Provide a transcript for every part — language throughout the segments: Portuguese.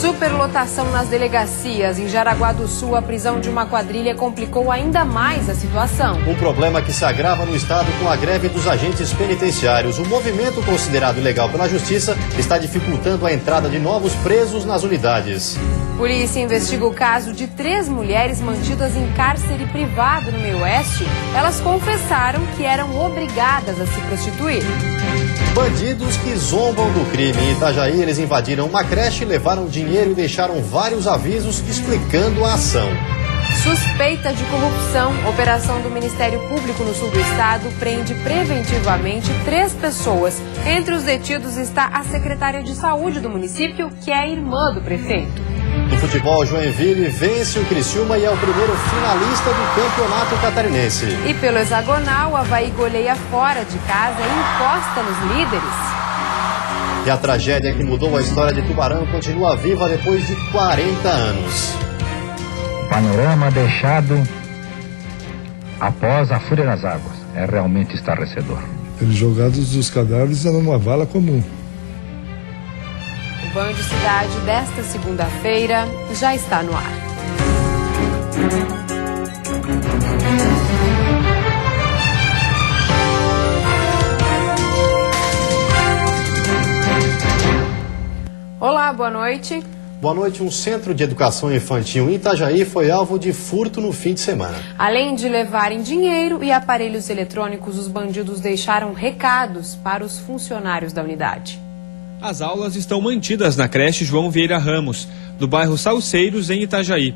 Superlotação nas delegacias. Em Jaraguá do Sul, a prisão de uma quadrilha complicou ainda mais a situação. Um problema que se agrava no estado com a greve dos agentes penitenciários. O movimento considerado ilegal pela justiça está dificultando a entrada de novos presos nas unidades. Polícia investiga o caso de 3 mulheres mantidas em cárcere privado no meio oeste. Elas confessaram que eram obrigadas a se prostituir. Bandidos que zombam do crime. Em Itajaí, eles invadiram uma creche, levaram dinheiro e deixaram vários avisos explicando a ação. Suspeita de corrupção. Operação do Ministério Público no sul do estado prende preventivamente 3 pessoas. Entre os detidos está a secretária de saúde do município, que é irmã do prefeito. No futebol, Joinville vence o Criciúma e é o primeiro finalista do campeonato catarinense. E pelo hexagonal, o Avaí goleia fora de casa e encosta nos líderes. E a tragédia que mudou a história de Tubarão continua viva depois de 40 anos. Panorama deixado após a fúria das águas. É realmente estarrecedor. Eles jogados os cadáveres numa vala comum. O Band Cidade desta segunda-feira já está no ar. Olá, boa noite. Boa noite. Um centro de educação infantil em Itajaí foi alvo de furto no fim de semana. Além de levarem dinheiro e aparelhos eletrônicos, os bandidos deixaram recados para os funcionários da unidade. As aulas estão mantidas na creche João Vieira Ramos, do bairro Salceiros, em Itajaí.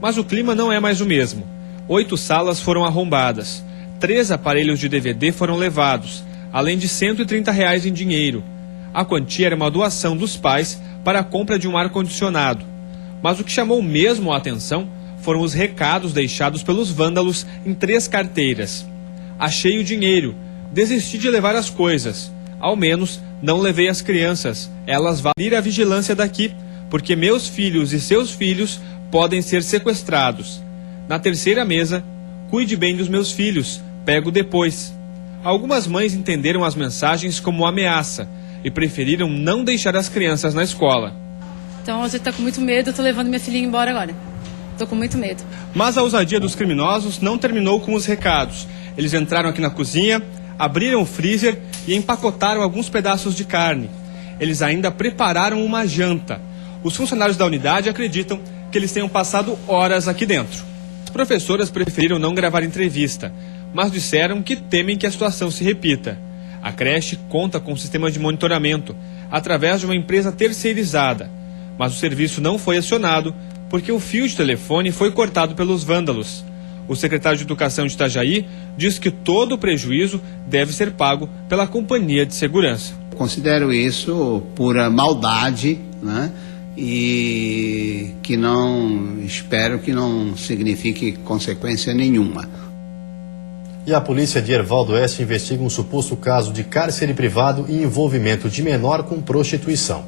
Mas o clima não é mais o mesmo. 8 salas foram arrombadas. 3 aparelhos de DVD foram levados, além de R$ 130 em dinheiro. A quantia era uma doação dos pais para a compra de um ar-condicionado. Mas o que chamou mesmo a atenção foram os recados deixados pelos vândalos em 3 carteiras. Achei o dinheiro, desisti de levar as coisas. Ao menos não levei as crianças, elas vão ir à vigilância daqui, porque meus filhos e seus filhos podem ser sequestrados. Na terceira mesa, cuide bem dos meus filhos, pego depois. Algumas mães entenderam as mensagens como ameaça e preferiram não deixar as crianças na escola. Então a gente tá com muito medo, eu tô levando minha filhinha embora agora. Tô com muito medo. Mas a ousadia dos criminosos não terminou com os recados. Eles entraram aqui na cozinha, abriram o freezer e empacotaram alguns pedaços de carne. Eles ainda prepararam uma janta. Os funcionários da unidade acreditam que eles tenham passado horas aqui dentro. As professoras preferiram não gravar entrevista, mas disseram que temem que a situação se repita. A creche conta com um sistema de monitoramento, através de uma empresa terceirizada. Mas o serviço não foi acionado porque o fio de telefone foi cortado pelos vândalos. O secretário de Educação de Itajaí diz que todo o prejuízo deve ser pago pela companhia de segurança. Considero isso pura maldade, né? E que espero que não signifique consequência nenhuma. E a polícia de Erval do Oeste investiga um suposto caso de cárcere privado e envolvimento de menor com prostituição.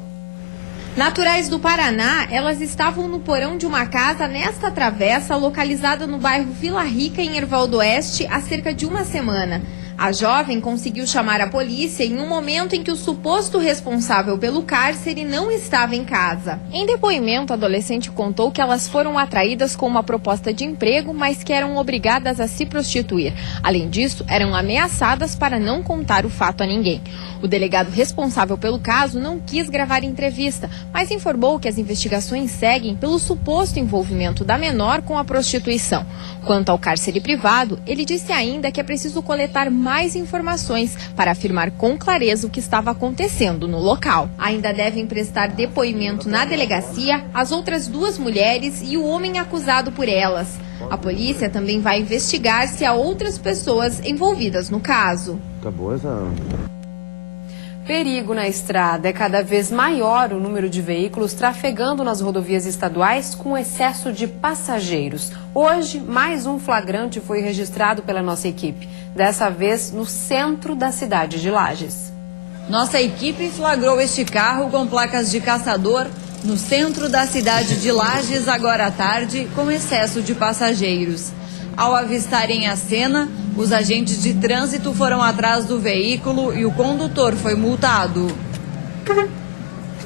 Naturais do Paraná, elas estavam no porão de uma casa nesta travessa, localizada no bairro Vila Rica, em Erval do Oeste, há cerca de uma semana. A jovem conseguiu chamar a polícia em um momento em que o suposto responsável pelo cárcere não estava em casa. Em depoimento, a adolescente contou que elas foram atraídas com uma proposta de emprego, mas que eram obrigadas a se prostituir. Além disso, eram ameaçadas para não contar o fato a ninguém. O delegado responsável pelo caso não quis gravar entrevista, mas informou que as investigações seguem pelo suposto envolvimento da menor com a prostituição. Quanto ao cárcere privado, ele disse ainda que é preciso coletar mais informações para afirmar com clareza o que estava acontecendo no local. Ainda devem prestar depoimento na delegacia as outras 2 mulheres e o homem acusado por elas. A polícia também vai investigar se há outras pessoas envolvidas no caso. Acabou essa... Perigo na estrada. É cada vez maior o número de veículos trafegando nas rodovias estaduais com excesso de passageiros. Hoje, mais um flagrante foi registrado pela nossa equipe. Dessa vez, no centro da cidade de Lages. Nossa equipe flagrou este carro com placas de caçador no centro da cidade de Lages, agora à tarde, com excesso de passageiros. Ao avistarem a cena, os agentes de trânsito foram atrás do veículo e o condutor foi multado.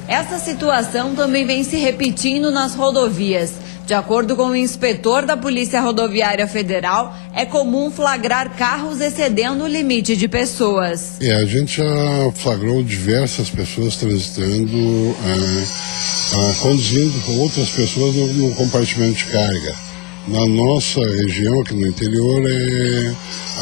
Essa situação também vem se repetindo nas rodovias. De acordo com o inspetor da Polícia Rodoviária Federal, é comum flagrar carros excedendo o limite de pessoas. A gente já flagrou diversas pessoas transitando, conduzindo outras pessoas no compartimento de carga. Na nossa região, aqui no interior, é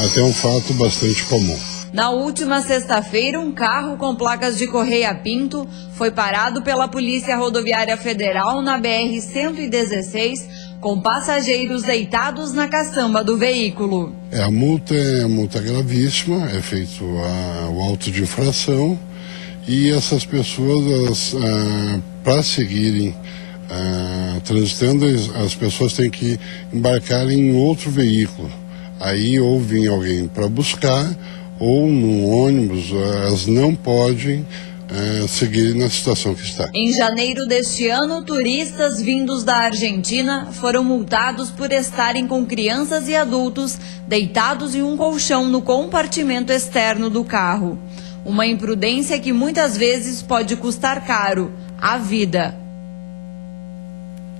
até um fato bastante comum. Na última sexta-feira, um carro com placas de Correia Pinto foi parado pela Polícia Rodoviária Federal na BR-116, com passageiros deitados na caçamba do veículo. A multa é multa gravíssima, é feito o auto de infração e essas pessoas, para seguirem transitando, as pessoas têm que embarcar em outro veículo. Aí ou vem alguém para buscar, ou no ônibus, elas não podem seguir na situação que está. Em janeiro deste ano, turistas vindos da Argentina foram multados por estarem com crianças e adultos deitados em um colchão no compartimento externo do carro. Uma imprudência que muitas vezes pode custar caro, a vida.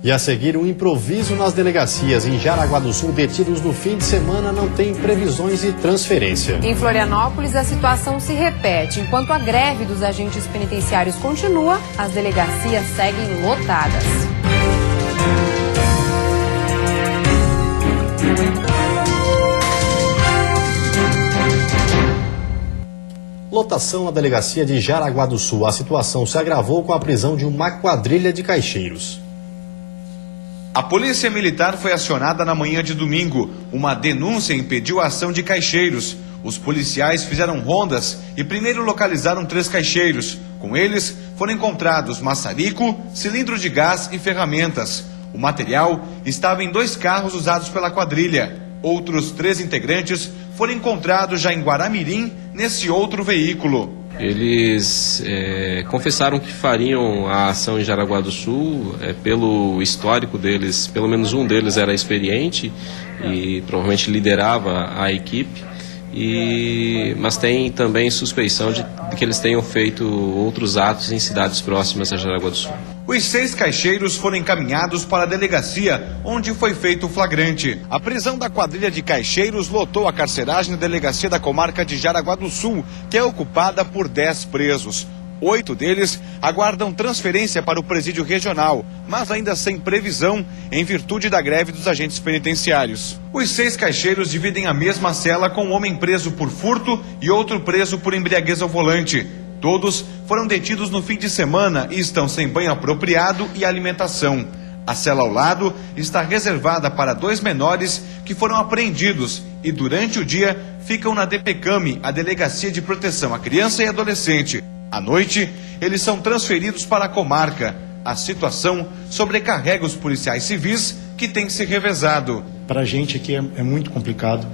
E a seguir, um improviso nas delegacias. Em Jaraguá do Sul, detidos no fim de semana não têm previsões de transferência. Em Florianópolis, a situação se repete. Enquanto a greve dos agentes penitenciários continua, as delegacias seguem lotadas. Lotação na delegacia de Jaraguá do Sul. A situação se agravou com a prisão de uma quadrilha de caixeiros. A polícia militar foi acionada na manhã de domingo. Uma denúncia impediu a ação de caixeiros. Os policiais fizeram rondas e primeiro localizaram 3 caixeiros. Com eles foram encontrados maçarico, cilindro de gás e ferramentas. O material estava em 2 carros usados pela quadrilha. Outros 3 integrantes foram encontrados já em Guaramirim, nesse outro veículo. Eles confessaram que fariam a ação em Jaraguá do Sul, pelo histórico deles, pelo menos um deles era experiente e provavelmente liderava a equipe, mas tem também suspeição de que eles tenham feito outros atos em cidades próximas a Jaraguá do Sul. Os 6 caixeiros foram encaminhados para a delegacia, onde foi feito o flagrante. A prisão da quadrilha de caixeiros lotou a carceragem na delegacia da comarca de Jaraguá do Sul, que é ocupada por 10 presos. 8 deles aguardam transferência para o presídio regional, mas ainda sem previsão, em virtude da greve dos agentes penitenciários. Os 6 caixeiros dividem a mesma cela com um homem preso por furto e outro preso por embriaguez ao volante. Todos foram detidos no fim de semana e estão sem banho apropriado e alimentação. A cela ao lado está reservada para 2 menores que foram apreendidos e durante o dia ficam na DPCAM, a Delegacia de Proteção à Criança e Adolescente. À noite, eles são transferidos para a comarca. A situação sobrecarrega os policiais civis que têm se revezado. Para a gente aqui é muito complicado.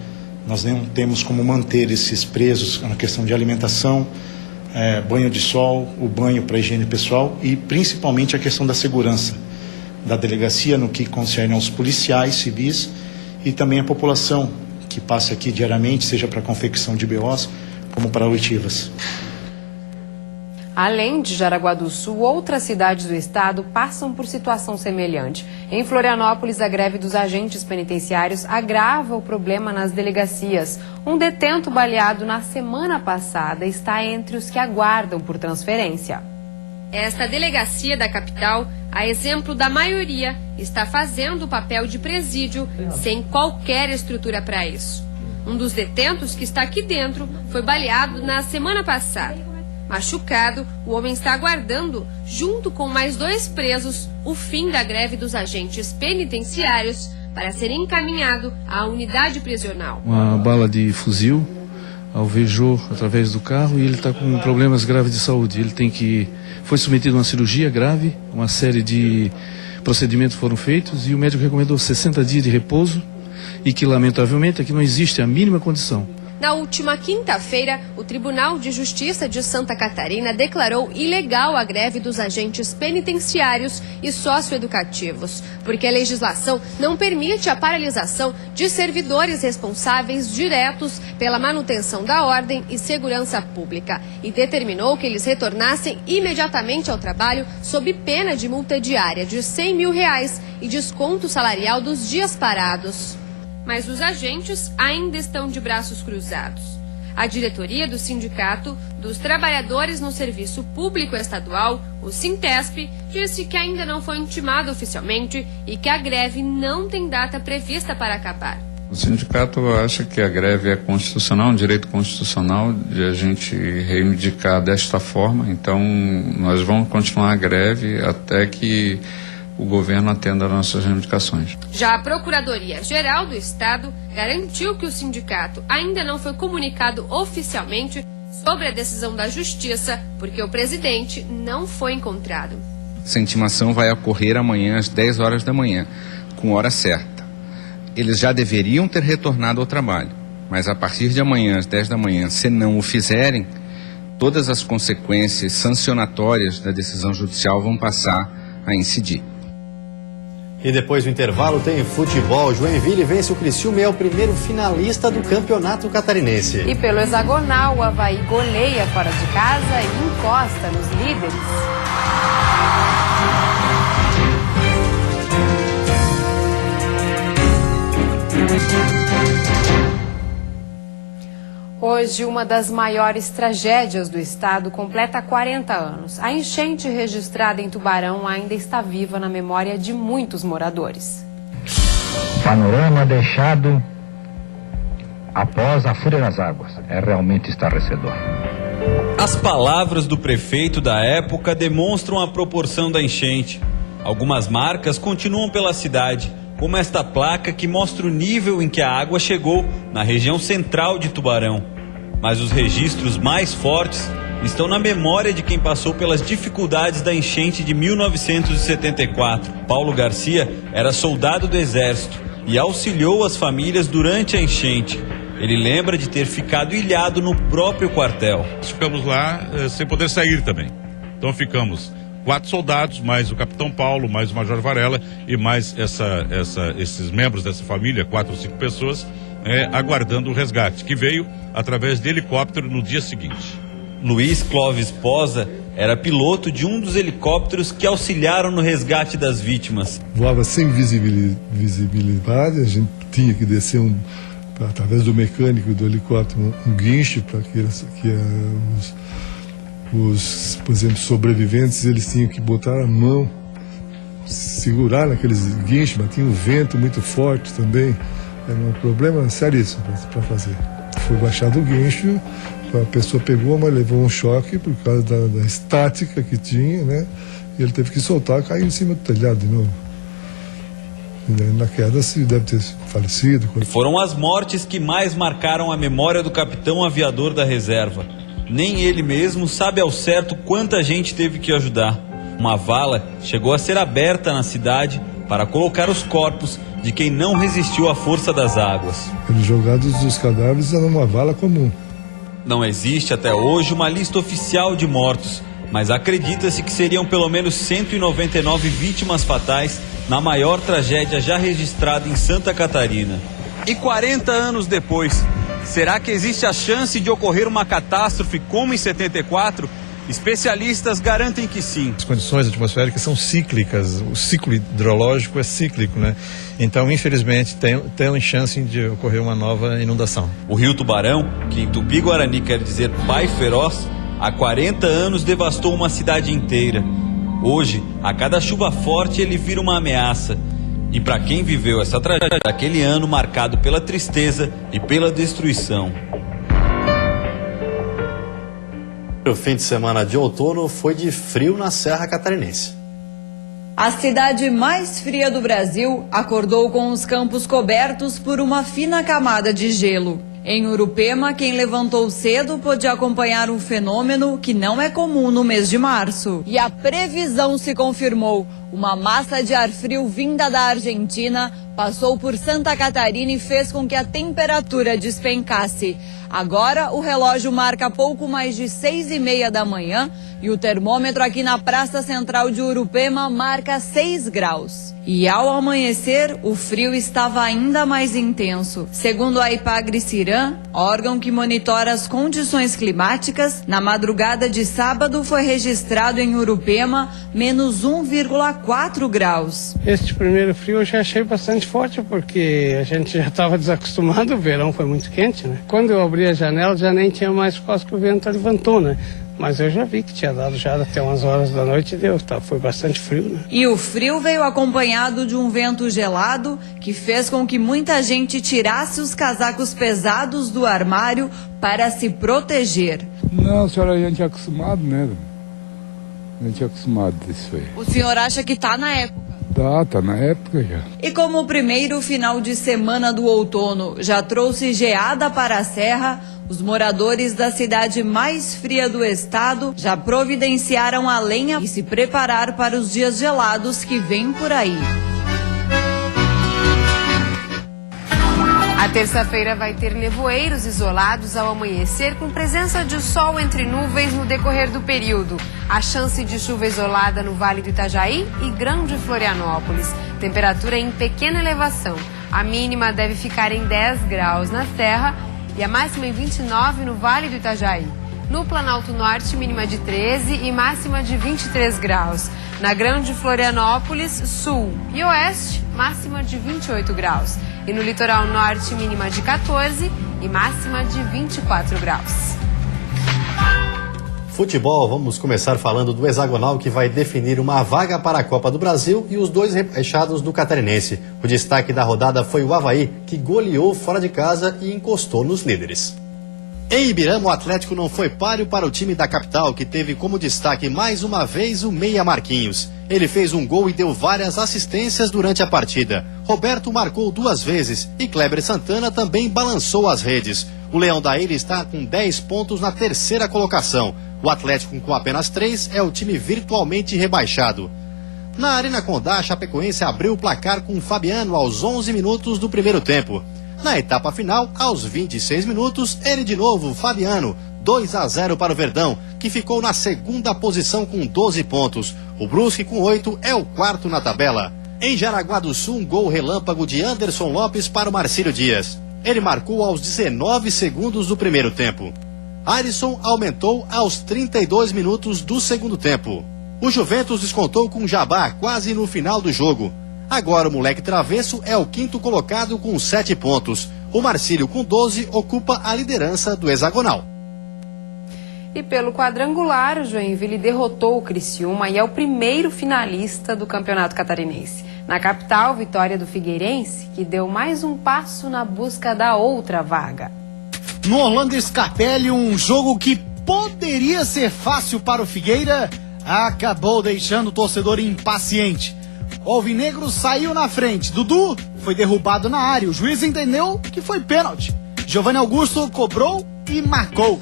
Nós não temos como manter esses presos na questão de alimentação, banho de sol, o banho para higiene pessoal e principalmente a questão da segurança da delegacia no que concerne aos policiais civis e também a população que passa aqui diariamente, seja para confecção de BOs como para oitivas. Além de Jaraguá do Sul, outras cidades do estado passam por situação semelhante. Em Florianópolis, a greve dos agentes penitenciários agrava o problema nas delegacias. Um detento baleado na semana passada está entre os que aguardam por transferência. Esta delegacia da capital, a exemplo da maioria, está fazendo o papel de presídio sem qualquer estrutura para isso. Um dos detentos que está aqui dentro foi baleado na semana passada. Machucado, o homem está aguardando, junto com mais 2 presos, o fim da greve dos agentes penitenciários para ser encaminhado à unidade prisional. Uma bala de fuzil alvejou através do carro e ele está com problemas graves de saúde. Ele foi submetido a uma cirurgia grave, uma série de procedimentos foram feitos e o médico recomendou 60 dias de repouso e que, lamentavelmente, aqui não existe a mínima condição Na última quinta-feira, o Tribunal de Justiça de Santa Catarina declarou ilegal a greve dos agentes penitenciários e socioeducativos, porque a legislação não permite a paralisação de servidores responsáveis diretos pela manutenção da ordem e segurança pública e determinou que eles retornassem imediatamente ao trabalho sob pena de multa diária de R$100 mil e desconto salarial dos dias parados. Mas os agentes ainda estão de braços cruzados. A diretoria do Sindicato dos Trabalhadores no Serviço Público Estadual, o Sintesp, disse que ainda não foi intimado oficialmente e que a greve não tem data prevista para acabar. O sindicato acha que a greve é constitucional, um direito constitucional de a gente reivindicar desta forma, então nós vamos continuar a greve até que o governo atenda às nossas reivindicações. Já a Procuradoria-Geral do Estado garantiu que o sindicato ainda não foi comunicado oficialmente sobre a decisão da Justiça, porque o presidente não foi encontrado. Essa intimação vai ocorrer amanhã às 10 horas da manhã, com hora certa. Eles já deveriam ter retornado ao trabalho, mas a partir de amanhã às 10 da manhã, se não o fizerem, todas as consequências sancionatórias da decisão judicial vão passar a incidir. E depois do intervalo tem futebol. Joinville vence o Criciúma e é o primeiro finalista do Campeonato Catarinense. E pelo hexagonal, o Avaí goleia fora de casa e encosta nos líderes. Hoje, uma das maiores tragédias do estado completa 40 anos. A enchente registrada em Tubarão ainda está viva na memória de muitos moradores. Panorama deixado após a fúria das águas é realmente estarrecedor. As palavras do prefeito da época demonstram a proporção da enchente. Algumas marcas continuam pela cidade, como esta placa que mostra o nível em que a água chegou na região central de Tubarão. Mas os registros mais fortes estão na memória de quem passou pelas dificuldades da enchente de 1974. Paulo Garcia era soldado do Exército e auxiliou as famílias durante a enchente. Ele lembra de ter ficado ilhado no próprio quartel. Ficamos lá sem poder sair também. Então ficamos 4 soldados, mais o capitão Paulo, mais o major Varela e mais esses membros dessa família, 4 ou 5 pessoas, aguardando o resgate, que veio através de helicóptero no dia seguinte. Luiz Clóvis Posa era piloto de um dos helicópteros que auxiliaram no resgate das vítimas. Voava sem visibilidade, a gente tinha que descer através do mecânico do helicóptero um guincho para que os, por exemplo, sobreviventes, eles tinham que botar a mão, segurar naqueles guinchos, mas tinha um vento muito forte também. Era um problema seríssimo para fazer. Foi baixado o guincho, a pessoa pegou, mas levou um choque por causa da estática que tinha, né? E ele teve que soltar, caiu em cima do telhado de novo. E na queda se deve ter falecido. Foram as mortes que mais marcaram a memória do capitão aviador da reserva. Nem ele mesmo sabe ao certo quanta gente teve que ajudar. Uma vala chegou a ser aberta na cidade para colocar os corpos de quem não resistiu à força das águas. Eles jogados os cadáveres numa vala comum. Não existe até hoje uma lista oficial de mortos, mas acredita-se que seriam pelo menos 199 vítimas fatais na maior tragédia já registrada em Santa Catarina. E 40 anos depois, será que existe a chance de ocorrer uma catástrofe como em 74? Especialistas garantem que sim. As condições atmosféricas são cíclicas, o ciclo hidrológico é cíclico, né? Então, infelizmente, tem chance de ocorrer uma nova inundação. O rio Tubarão, que em Tupi-Guarani quer dizer pai feroz, há 40 anos devastou uma cidade inteira. Hoje, a cada chuva forte, ele vira uma ameaça. E para quem viveu essa tragédia, aquele ano marcado pela tristeza e pela destruição. O fim de semana de outono foi de frio na Serra Catarinense. A cidade mais fria do Brasil acordou com os campos cobertos por uma fina camada de gelo. Em Urupema, quem levantou cedo pôde acompanhar um fenômeno que não é comum no mês de março. E a previsão se confirmou. Uma massa de ar frio vinda da Argentina passou por Santa Catarina e fez com que a temperatura despencasse. Agora, o relógio marca pouco mais de 6h30 da manhã e o termômetro aqui na Praça Central de Urupema marca 6 graus. E ao amanhecer, o frio estava ainda mais intenso. Segundo a Ipagre-Cirã, órgão que monitora as condições climáticas, na madrugada de sábado foi registrado em Urupema menos 1,4 graus. Este primeiro frio eu já achei bastante forte, porque a gente já estava desacostumado, o verão foi muito quente, né? Quando eu abri a janela já nem tinha mais por causa que o vento levantou, né? Mas eu já vi que tinha dado já até umas horas da noite e deu, tá? Foi bastante frio, né? E o frio veio acompanhado de um vento gelado que fez com que muita gente tirasse os casacos pesados do armário para se proteger. Não, senhora, a gente é acostumado, né? A gente é acostumado disso aí. O senhor acha que tá na época? Tá na época já. E como o primeiro final de semana do outono já trouxe geada para a serra, os moradores da cidade mais fria do estado já providenciaram a lenha e se preparar para os dias gelados que vêm por aí. A terça-feira vai ter nevoeiros isolados ao amanhecer, com presença de sol entre nuvens no decorrer do período. A chance de chuva isolada no Vale do Itajaí e Grande Florianópolis. Temperatura em pequena elevação. A mínima deve ficar em 10 graus na Serra e a máxima em 29 no Vale do Itajaí. No Planalto Norte, mínima de 13 e máxima de 23 graus. Na Grande Florianópolis, Sul e Oeste, máxima de 28 graus. E no Litoral Norte, mínima de 14 e máxima de 24 graus. Futebol, vamos começar falando do hexagonal que vai definir uma vaga para a Copa do Brasil e os dois rebaixados do Catarinense. O destaque da rodada foi o Avaí, que goleou fora de casa e encostou nos líderes. Em Ibirama, o Atlético não foi páreo para o time da capital, que teve como destaque mais uma vez o meia Marquinhos. Ele fez um gol e deu várias assistências durante a partida. Roberto marcou 2 vezes e Kleber Santana também balançou as redes. O Leão da Ilha está com 10 pontos na 3ª colocação. O Atlético, com apenas 3, é o time virtualmente rebaixado. Na Arena Condá, a Chapecoense abriu o placar com Fabiano aos 11 minutos do primeiro tempo. Na etapa final, aos 26 minutos, ele de novo, Fabiano, 2-0 para o Verdão, que ficou na 2ª posição com 12 pontos. O Brusque, com 8, é o 4º na tabela. Em Jaraguá do Sul, um gol relâmpago de Anderson Lopes para o Marcílio Dias. Ele marcou aos 19 segundos do primeiro tempo. Alisson aumentou aos 32 minutos do segundo tempo. O Juventus descontou com Jabá quase no final do jogo. Agora o moleque travesso é o 5º colocado com 7 pontos. O Marcílio, com 12, ocupa a liderança do hexagonal. E pelo quadrangular, o Joinville derrotou o Criciúma e é o primeiro finalista do Campeonato Catarinense. Na capital, vitória do Figueirense, que deu mais um passo na busca da outra vaga. No Orlando Scarpelli, um jogo que poderia ser fácil para o Figueira, acabou deixando o torcedor impaciente. O alvinegro saiu na frente. Dudu foi derrubado na área. O juiz entendeu que foi pênalti. Giovanni Augusto cobrou e marcou.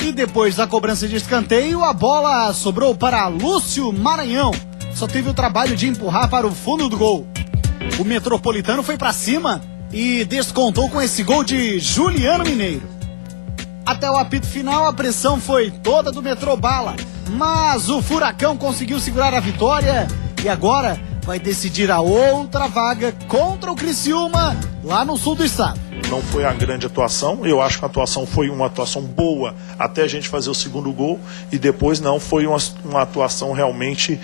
E depois da cobrança de escanteio, a bola sobrou para Lúcio Maranhão. Só teve o trabalho de empurrar para o fundo do gol. O Metropolitano foi para cima e descontou com esse gol de Juliano Mineiro. Até o apito final, a pressão foi toda do Metrô Bala. Mas o Furacão conseguiu segurar a vitória e agora vai decidir a outra vaga contra o Criciúma, lá no sul do estado. Não foi a grande atuação, eu acho que a atuação foi uma atuação boa até a gente fazer o segundo gol, e depois não foi uma atuação realmente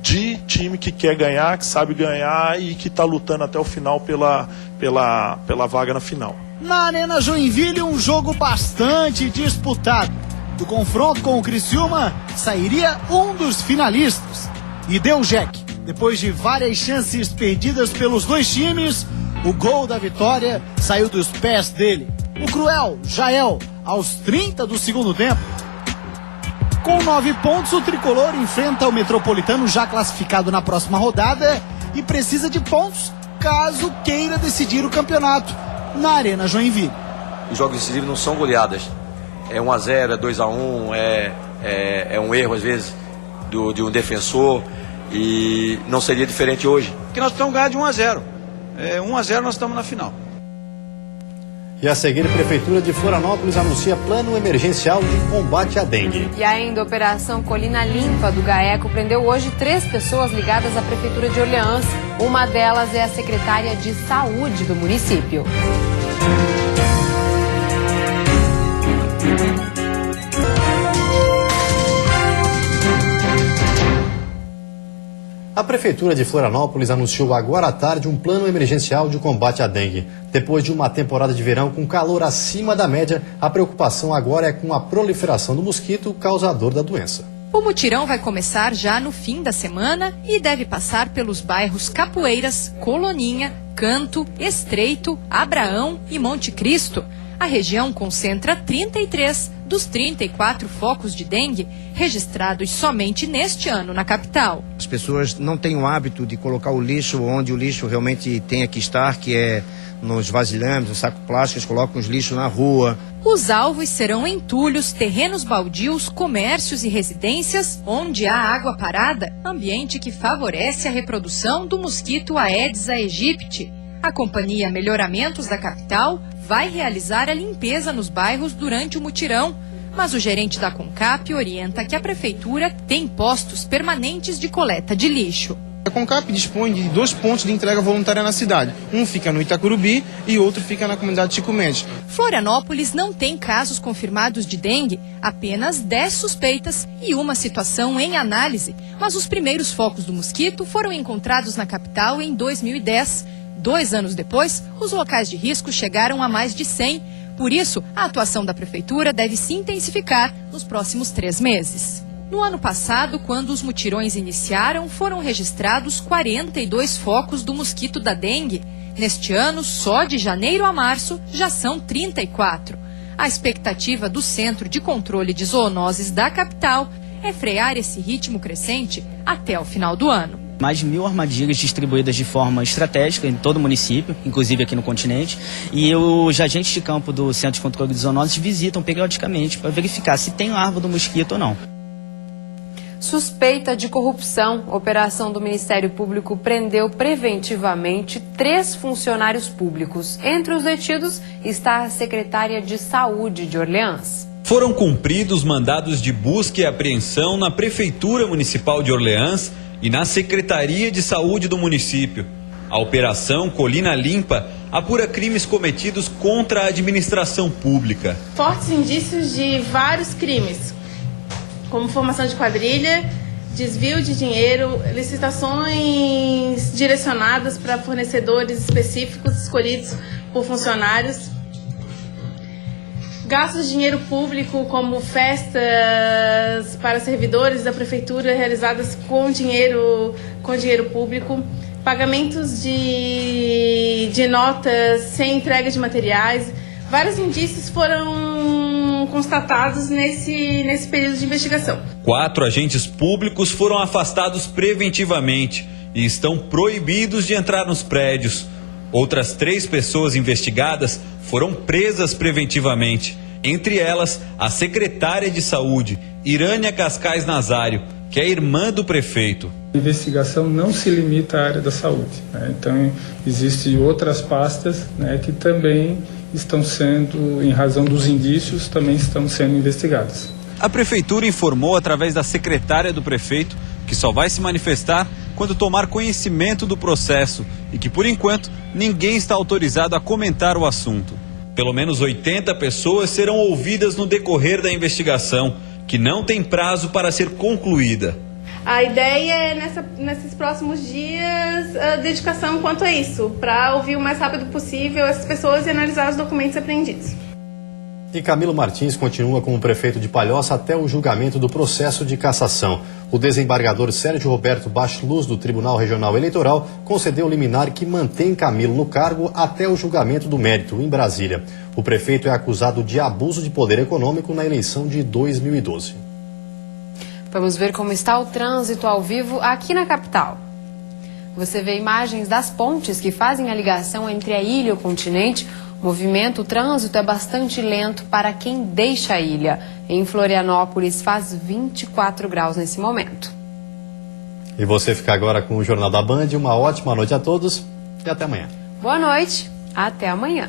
de time que quer ganhar, que sabe ganhar e que está lutando até o final pela vaga na final. Na Arena Joinville, um jogo bastante disputado. Do confronto com o Criciúma, sairia um dos finalistas. E deu Jack. Depois de várias chances perdidas pelos dois times, o gol da vitória saiu dos pés dele. O cruel Jael, aos 30 do segundo tempo. Com 9 pontos, o tricolor enfrenta o Metropolitano, já classificado na próxima rodada, e precisa de pontos caso queira decidir o campeonato na Arena Joinville. Os jogos decisivos não são goleadas. É 1-0, é 2-1, é um erro às vezes de um defensor. E não seria diferente hoje. Porque nós precisamos ganhar de 1-0. 1-0 nós estamos na final. E a seguir, a Prefeitura de Florianópolis anuncia plano emergencial de combate à dengue. E ainda a Operação Colina Limpa do GAECO prendeu hoje 3 pessoas ligadas à Prefeitura de Orleans. Uma delas é a secretária de Saúde do município. A Prefeitura de Florianópolis anunciou agora à tarde um plano emergencial de combate à dengue. Depois de uma temporada de verão com calor acima da média, a preocupação agora é com a proliferação do mosquito causador da doença. O mutirão vai começar já no fim da semana e deve passar pelos bairros Capoeiras, Coloninha, Canto, Estreito, Abraão e Monte Cristo. A região concentra 33 dos 34 focos de dengue registrados somente neste ano na capital. As pessoas não têm o hábito de colocar o lixo onde o lixo realmente tem que estar, que é nos vasilhames, nos sacos plásticos, colocam os lixos na rua. Os alvos serão entulhos, terrenos baldios, comércios e residências onde há água parada, ambiente que favorece a reprodução do mosquito Aedes aegypti. A companhia Melhoramentos da Capital vai realizar a limpeza nos bairros durante o mutirão, mas o gerente da CONCAP orienta que a prefeitura tem postos permanentes de coleta de lixo. A CONCAP dispõe de 2 pontos de entrega voluntária na cidade. Um fica no Itacurubi e outro fica na comunidade Chico Mendes. Florianópolis não tem casos confirmados de dengue, apenas 10 suspeitas e uma situação em análise. Mas os primeiros focos do mosquito foram encontrados na capital em 2010. 2 anos depois, os locais de risco chegaram a mais de 100. Por isso, a atuação da prefeitura deve se intensificar nos próximos 3 meses. No ano passado, quando os mutirões iniciaram, foram registrados 42 focos do mosquito da dengue. Neste ano, só de janeiro a março, já são 34. A expectativa do Centro de Controle de Zoonoses da capital é frear esse ritmo crescente até o final do ano. Mais de 1.000 armadilhas distribuídas de forma estratégica em todo o município, inclusive aqui no continente. E os agentes de campo do Centro de Controle de Zoonoses visitam periodicamente para verificar se tem larva do mosquito ou não. Suspeita de corrupção, operação do Ministério Público prendeu preventivamente 3 funcionários públicos. Entre os detidos está a secretária de Saúde de Orleans. Foram cumpridos mandados de busca e apreensão na Prefeitura Municipal de Orleans e na Secretaria de Saúde do município. A Operação Colina Limpa apura crimes cometidos contra a administração pública. Fortes indícios de vários crimes, como formação de quadrilha, desvio de dinheiro, licitações direcionadas para fornecedores específicos escolhidos por funcionários, gastos de dinheiro público, como festas para servidores da prefeitura realizadas com dinheiro público, pagamentos de notas sem entrega de materiais. Vários indícios foram constatados nesse período de investigação. 4 agentes públicos foram afastados preventivamente e estão proibidos de entrar nos prédios. Outras 3 pessoas investigadas foram presas preventivamente. Entre elas, a secretária de Saúde, Irânia Cascais Nazário, que é irmã do prefeito. A investigação não se limita à área da saúde, né? Então, existem outras pastas, né, que também estão sendo, em razão dos indícios, também estão sendo investigadas. A prefeitura informou através da secretária do prefeito que só vai se manifestar quando tomar conhecimento do processo e que, por enquanto, ninguém está autorizado a comentar o assunto. Pelo menos 80 pessoas serão ouvidas no decorrer da investigação, que não tem prazo para ser concluída. A ideia é, nesses próximos dias, a dedicação quanto a isso, para ouvir o mais rápido possível essas pessoas e analisar os documentos apreendidos. E Camilo Martins continua como prefeito de Palhoça até o julgamento do processo de cassação. O desembargador Sérgio Roberto Bachluz, do Tribunal Regional Eleitoral, concedeu liminar que mantém Camilo no cargo até o julgamento do mérito em Brasília. O prefeito é acusado de abuso de poder econômico na eleição de 2012. Vamos ver como está o trânsito ao vivo aqui na capital. Você vê imagens das pontes que fazem a ligação entre a ilha e o continente. O trânsito é bastante lento para quem deixa a ilha. Em Florianópolis faz 24 graus nesse momento. E você fica agora com o Jornal da Band. Uma ótima noite a todos e até amanhã. Boa noite, até amanhã.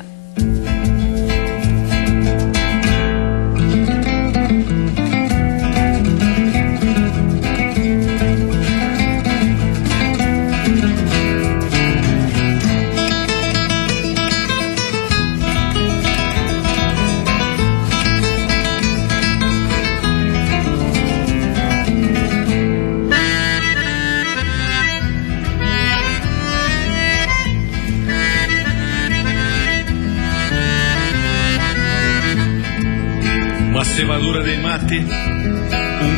Cevadura de mate